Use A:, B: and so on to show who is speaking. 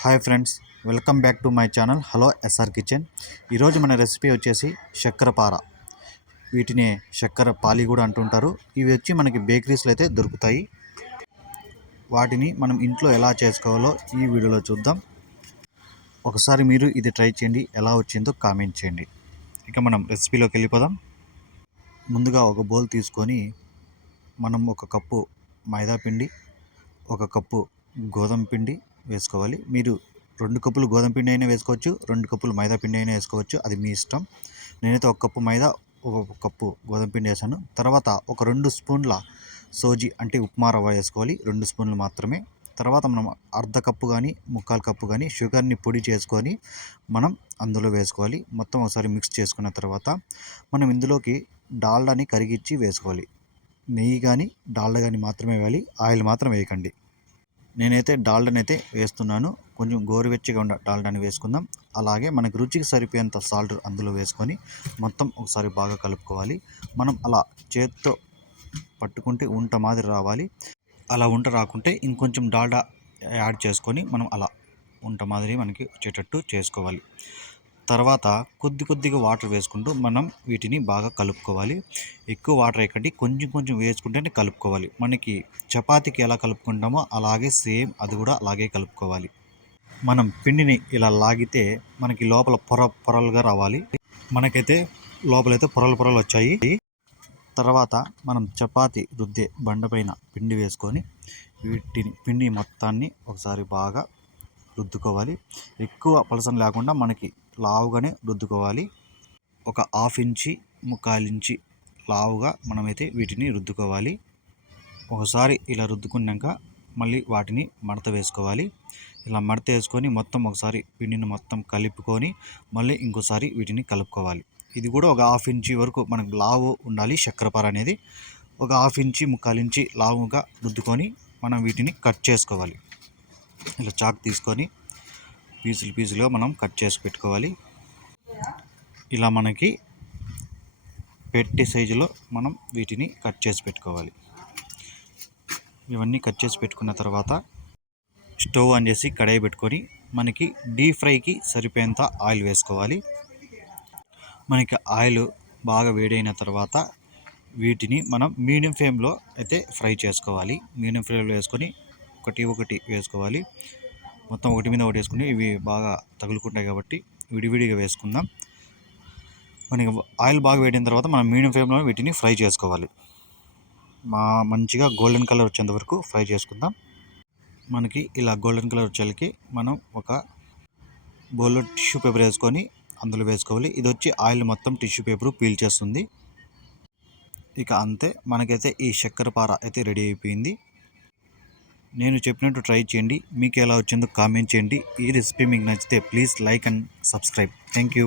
A: Hi friends welcome back to my channel. Hello SR kitchen. ఈరోజు మన recipe వచ్చేసి చక్కెరపార వీటిని చక్కెర పాలి కూడా అంటుంటారు. ఇవి వచ్చి మనకి బేకరీస్లో అయితే దొరుకుతాయి. వాటిని మనం ఇంట్లో ఎలా చేసుకోవాలో ఈ వీడియోలో చూద్దాం. ఒకసారి మీరు ఇది ట్రై చేయండి ఎలా వచ్చిందో కామెంట్ చేయండి. ఇక మనం రెసిపీలోకి వెళ్ళిపోదాం. ముందుగా ఒక బౌల్ తీసుకొని మనం ఒక కప్పు మైదా పిండి ఒక కప్పు గోధుమ పిండి వేసుకోవాలి. మీరు రెండు కప్పులు గోధుమ పిండి అయినా వేసుకోవచ్చు రెండు కప్పులు మైదా పిండి అయినా వేసుకోవచ్చు. అది మీ ఇష్టం. నేనైతే ఒక కప్పు మైదా ఒక కప్పు గోధుమ పిండి వేసాను. తర్వాత ఒక రెండు స్పూన్ల సోజీ అంటే ఉప్మా రవ్వ వేసుకోవాలి. రెండు స్పూన్లు మాత్రమే. తర్వాత మనం అర్ధ కప్పు కానీ ముక్కాలు కప్పు కానీ షుగర్ని పొడి చేసుకొని మనం అందులో వేసుకోవాలి. మొత్తం ఒకసారి మిక్స్ చేసుకున్న తర్వాత మనం ఇందులోకి డాల్డాని కరిగిచ్చి వేసుకోవాలి. నెయ్యి కానీ డాల్డా కానీ మాత్రమే వేయాలి. ఆయిల్ మాత్రం వేయకండి. నేనైతే డాల్డన్ అయితే వేస్తున్నాను. కొంచెం గోరువెచ్చగా ఉన్న డాల్డాని వేసుకుందాం. అలాగే మనకి రుచికి సరిపోయేంత సాల్ట్ అందులో వేసుకొని మొత్తం ఒకసారి బాగా కలుపుకోవాలి. మనం అలా చేత్తో పట్టుకుంటే ఉంట మాదిరి రావాలి. అలా ఉంట రాకుంటే ఇంకొంచెం డాల్డా యాడ్ చేసుకొని మనం అలా ఉంట మాదిరి మనకి వచ్చేటట్టు చేసుకోవాలి. తర్వాత కొద్ది కొద్దిగా వాటర్ వేసుకుంటూ మనం వీటిని బాగా కలుపుకోవాలి. ఎక్కువ వాటర్ వేయకండి. కొంచెం కొంచెం వేసుకుంటేనే కలుపుకోవాలి. మనకి చపాతీకి ఎలా కలుపుకుంటామో అలాగే సేమ్ అది కూడా అలాగే కలుపుకోవాలి. మనం పిండిని ఇలా లాగితే మనకి లోపల పొర పొరలుగా రావాలి. మనకైతే లోపలైతే పొరలు పొరలు వచ్చాయి. తర్వాత మనం చపాతి రుద్దే బండపైన పిండి వేసుకొని వీటిని పిండి మొత్తాన్ని ఒకసారి బాగా రుద్దుకోవాలి. ఎక్కువ పలసన లేకుండా మనకి లావుగానే రుద్దుకోవాలి. ఒక హాఫ్ ఇంచి ముక్కాలు ఇంచి లావుగా మనమైతే వీటిని రుద్దుకోవాలి. ఒకసారి ఇలా రుద్దుకున్నాక మళ్ళీ వాటిని మడత వేసుకోవాలి. ఇలా మడత వేసుకొని మొత్తం ఒకసారి పిండిని మొత్తం కలుపుకొని మళ్ళీ ఇంకోసారి వీటిని కలుపుకోవాలి. ఇది కూడా ఒక హాఫ్ ఇంచి వరకు మనకు లావు ఉండాలి చక్కెరపార అనేది. ఒక హాఫ్ ఇంచి ముక్కాలు ఇంచి లావుగా రుద్దుకొని మనం వీటిని కట్ చేసుకోవాలి. ఇలా చాక్ తీసుకొని పీసులు పీసులుగా మనం కట్ చేసి పెట్టుకోవాలి. ఇలా మనకి పెట్టి సైజులో మనం వీటిని కట్ చేసి పెట్టుకోవాలి. ఇవన్నీ కట్ చేసి పెట్టుకున్న తర్వాత స్టవ్ ఆన్ చేసి కడాయి పెట్టుకొని మనకి డీప్ ఫ్రైకి సరిపోయేంత ఆయిల్ వేసుకోవాలి. మనకి ఆయిల్ బాగా వేడైన తర్వాత వీటిని మనం మీడియం ఫ్లేమ్లో అయితే ఫ్రై చేసుకోవాలి. మీడియం ఫ్లేమ్లో వేసుకొని ఒకటి ఒకటి వేసుకోవాలి. మొత్తం ఒకటి మీద ఒకటి వేసుకుని ఇవి బాగా తగులుకుంటాయి కాబట్టి విడివిడిగా వేసుకుందాం. మనకి ఆయిల్ బాగా వేడిన తర్వాత మనం మీడియం ఫ్లేమ్లో వీటిని ఫ్రై చేసుకోవాలి. మా మంచిగా గోల్డెన్ కలర్ వచ్చేంత వరకు ఫ్రై చేసుకుందాం. మనకి ఇలా గోల్డెన్ కలర్ వచ్చేకి మనం ఒక బౌల్లో టిష్యూ పేపర్ వేసుకొని అందులో వేసుకోవాలి. ఇది వచ్చి ఆయిల్ మొత్తం టిష్యూ పేపర్ పీల్ చేస్తుంది. ఇక అంతే. మనకైతే ఈ చక్కెర పార అయితే రెడీ అయిపోయింది. నేను చెప్పినట్టు ట్రై చేయండి. మీకు ఎలా వచ్చిందో కామెంట్ చేయండి. ఈ రెసిపీ మీకు నచ్చితే please like and subscribe. Thank you.